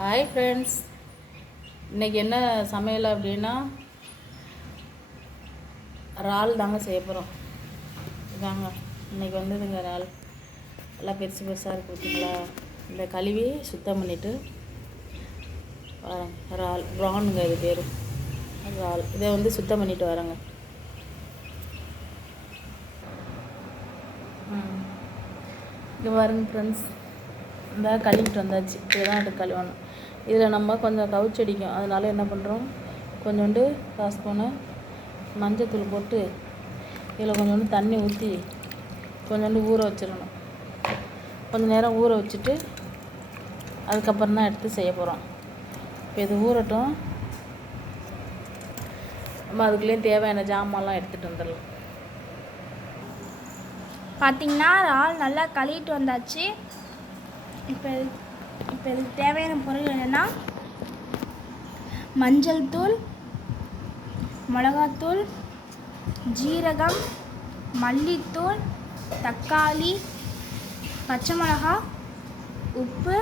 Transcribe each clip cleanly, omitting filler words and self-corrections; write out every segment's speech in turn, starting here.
Hi friends, இன்றைக்கி என்ன சமையல் அப்படின்னா இறால் தாங்க செய்ய போகிறோம். இதாங்க இன்றைக்கி வந்ததுங்க இறால். எல்லாம் பெருசு பெருசாக இருக்குது பார்த்தீங்களா. இந்த கழுவி சுத்தம் பண்ணிவிட்டு இறால் ப்ரானுங்க, இது பேர் இறால். இதை வந்து சுத்தம் பண்ணிவிட்டு வரேங்க. இங்கே பாருங்க ஃப்ரெண்ட்ஸ், இந்த கழுவிட்டு வந்தாச்சு. இதுதான் அது கழுவணும். இதில் நம்ம கொஞ்சம் கவுச்சடிக்கும், அதனால் என்ன பண்ணுறோம், கொஞ்சோண்டு கால் ஸ்பூனு மஞ்சத்தூள் போட்டு இதில் கொஞ்சோண்டு தண்ணி ஊற்றி கொஞ்சோண்டு ஊற வச்சிடணும். கொஞ்சம் நேரம் ஊற வச்சுட்டு அதுக்கப்புறம் தான் எடுத்து செய்ய போகிறோம். இப்போ இது ஊறட்டும், நம்ம அதுக்குள்ளேயும் தேவையான ஜாமான்லாம் எடுத்துகிட்டு வந்துடலாம். பார்த்திங்கன்னா இறால் நல்லா கழுவிட்டு வந்தாச்சு. இப்போ இதுக்கு தேவையான பொருள் என்னென்னா மஞ்சள் தூள், மிளகாத்தூள், ஜீரகம், மல்லித்தூள், தக்காளி, பச்சை மிளகா, உப்பு,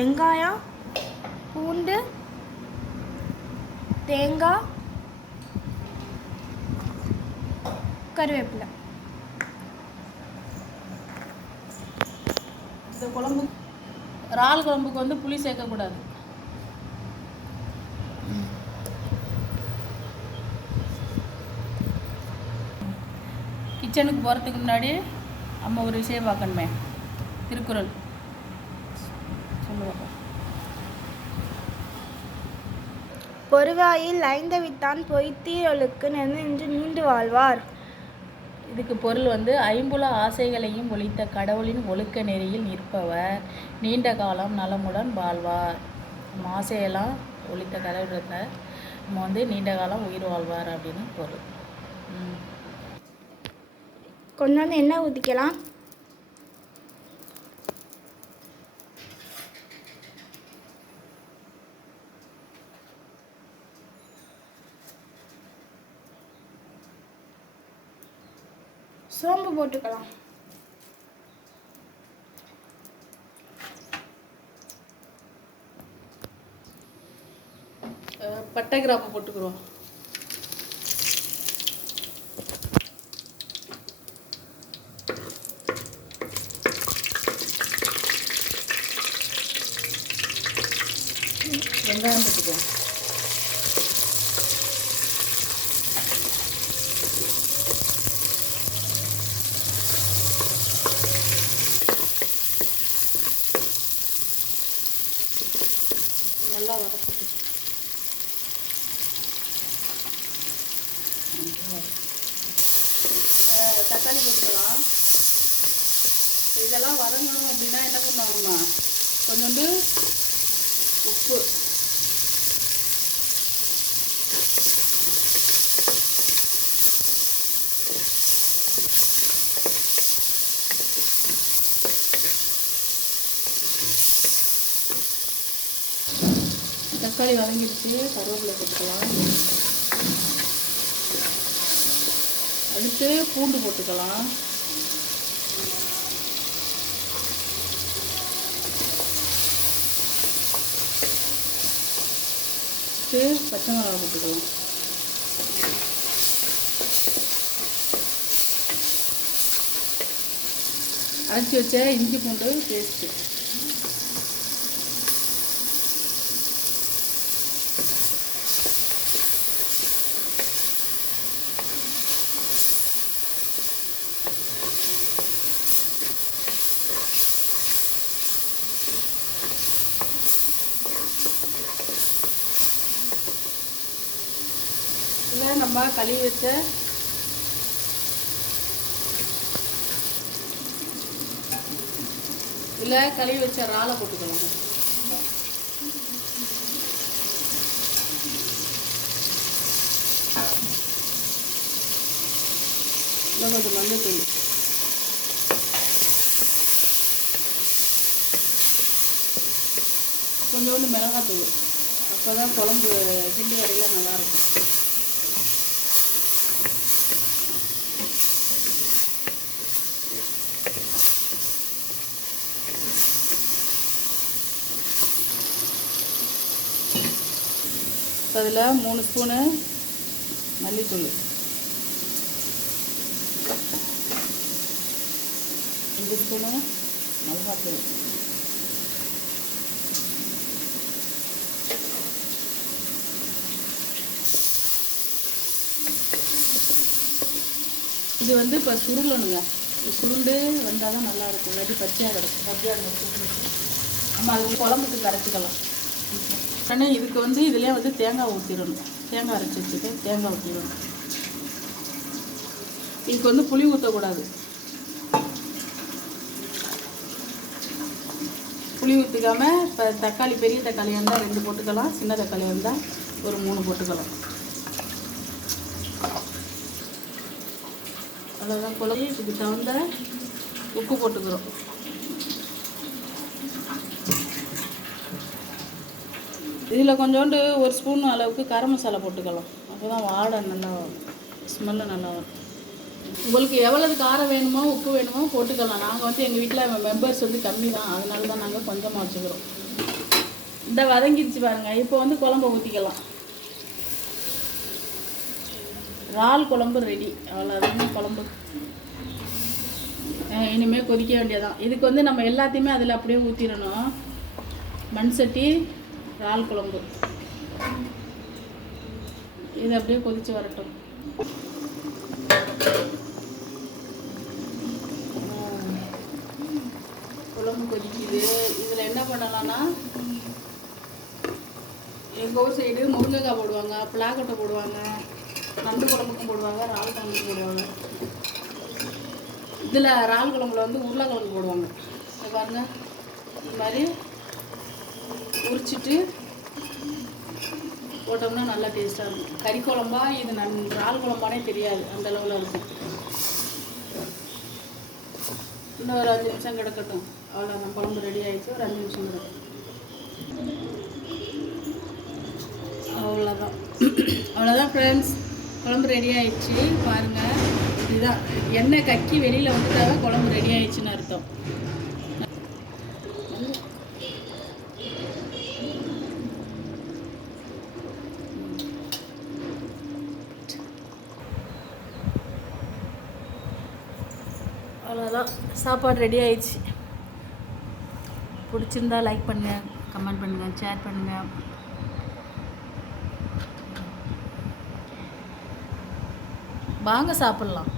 வெங்காயம், பூண்டு, தேங்காய், கருவேப்பிலை. இந்த குழம்பு இறால் குழம்புக்கு வந்து புளி சேர்க்கக்கூடாது. கிச்சனுக்கு போகிறதுக்கு முன்னாடி நம்ம ஒரு விஷயம் பார்க்கணுமே. திருக்குறள் சொல்லுவாங்க, பொறுவாயில் ஐந்தவித்தான் பொய்த்தீரொழுக்கு நின்று நீண்டு வாழ்வார். இதுக்கு பொருள் வந்து ஐம்புல ஆசைகளையும் ஒழித்த கடவுளின் ஒழுக்க நெறியில் நிற்பவர் நீண்ட காலம் நலமுடன் வாழ்வார். நம்ம ஆசையெல்லாம் ஒழித்த கடவுளத்தை நம்ம வந்து நீண்ட காலம் உயிர் வாழ்வார் அப்படின்னு பொருள். கொஞ்சோண்டு எண்ணெய் ஊற்றிக்கலாம். சோம்பு போட்டுக்கலாம். பட்டை கிராம்பு போட்டுக்கிறோம். வெங்காயம் போட்டுக்குவோம். நல்லா வதக்கிட்டு தக்காளி போட்டுக்கலாம். இதெல்லாம் வதங்கணும் அப்படின்னா என்ன பண்ணுவாங்கன்னா கொஞ்சோண்டு உப்பு, தக்காளி வதங்கிடுச்சு, கருவேப்பிலை போட்டுக்கலாம். அடுத்து பூண்டு போட்டுக்கலாம். பச்சை மிளகாய் போட்டுக்கலாம். அரைச்சி வச்ச இஞ்சி பூண்டு பேஸ்ட்டு, இல்லை நம்ம கழுவி வச்ச இறாலை போட்டுக்கலாம். இல்லை கொஞ்சம் மஞ்சத்தூள், கொஞ்சோண்டு மிளகாத்தூள். அப்போ தான் குழம்பு சிண்டு கடையில் நல்லாயிருக்கும். அதில் 3 ஸ்பூனு மல்லித்தூள், 5 ஸ்பூனு மிளகாத்தூள், இது வந்து இப்போ சுருளணுங்க. சுருண்டு வந்தால் தான் நல்லாயிருக்கும், இல்லாட்டி பச்சையாக கிடக்கும். பச்சையாக சுருண்டு நம்ம அதுக்கு குழம்புக்கு கரைச்சிக்கலாம். ஆனால் இதுக்கு வந்து இதுலேயே வந்து தேங்காய் ஊற்றிடணும். தேங்காய் அரைச்சி வச்சுட்டு தேங்காய் ஊற்றிடணும். இதுக்கு வந்து புளி ஊற்றக்கூடாது. புளி ஊற்றிக்காமல் இப்போ தக்காளி, பெரிய தக்காளி இருந்தால் 2 போட்டுக்கலாம், சின்ன தக்காளி இருந்தால் ஒரு 3 போட்டுக்கலாம். அவ்வளோதான். குழம்பு இதுக்கு தகுந்த உப்பு போட்டுக்கிறோம். இதில் கொஞ்சோண்டு 1 ஸ்பூன் அளவுக்கு கரம் மசாலா போட்டுக்கலாம். அப்போ தான் வாடை நல்லா வரும், ஸ்மெல்லு நல்லா வரும். உங்களுக்கு எவ்வளவு காரம் வேணுமோ உப்பு வேணுமோ போட்டுக்கலாம். நாங்கள் வந்து எங்கள் வீட்டில் மெம்பர்ஸ் வந்து கம்மி தான், அதனால தான் நாங்கள் கொஞ்சமாக வச்சுக்கிறோம். இந்த வதங்கிடுச்சு பாருங்கள். இப்போ வந்து குழம்பு ஊற்றிக்கலாம். இறால் குழம்பு ரெடி. அவ்வளோதாங்க குழம்பு. இனிமேல் கொதிக்க வேண்டியதான். இதுக்கு வந்து நம்ம எல்லாத்தையுமே அதில் அப்படியே ஊற்றிடணும். மண் சட்டி இறால் குழம்பு இது அப்படியே கொதித்து வரட்டும். குழம்பு கொதிக்குது. இதில் என்ன பண்ணலான்னா, எங்கள் ஊர் சைடு முருங்கைக்காய் போடுவாங்க, பிளாக்கட்டை போடுவாங்க, நண்டு குழம்புக்கும் போடுவாங்க, இறால் குழம்புக்கும் போடுவாங்க. இதில் இறால் குழம்புல வந்து உருளைக்கிழங்கு போடுவாங்க. இதை பாருங்கள், இந்த மாதிரி உரிச்சிட்டு போட்டோம்னா நல்லா டேஸ்ட்டாக இருக்கும். கறி குழம்பா இது இறால் குழம்பானே தெரியாது, அந்த அளவில் இருக்கும். இன்னும் ஒரு 5 நிமிஷம் கிடக்கட்டும். அவ்வளோதான், குழம்பு ரெடி ஆகிடுச்சு. ஒரு 5 நிமிஷம் கிடக்கும். அவ்வளோதான். அவ்வளோதான் ஃப்ரெண்ட்ஸ், குழம்பு ரெடி ஆயிடுச்சு. பாருங்கள், இதுதான் எண்ணெய் கக்கி வெளியில் வந்துட்டாவே குழம்பு ரெடி ஆயிடுச்சுன்னு அர்த்தம். அவ்வளோதான், சாப்பாடு ரெடி ஆயிடுச்சு. பிடிச்சிருந்தா லைக் பண்ணுங்கள், கமெண்ட் பண்ணுங்கள், ஷேர் பண்ணுங்கள். வாங்க சாப்பிட்லாம்.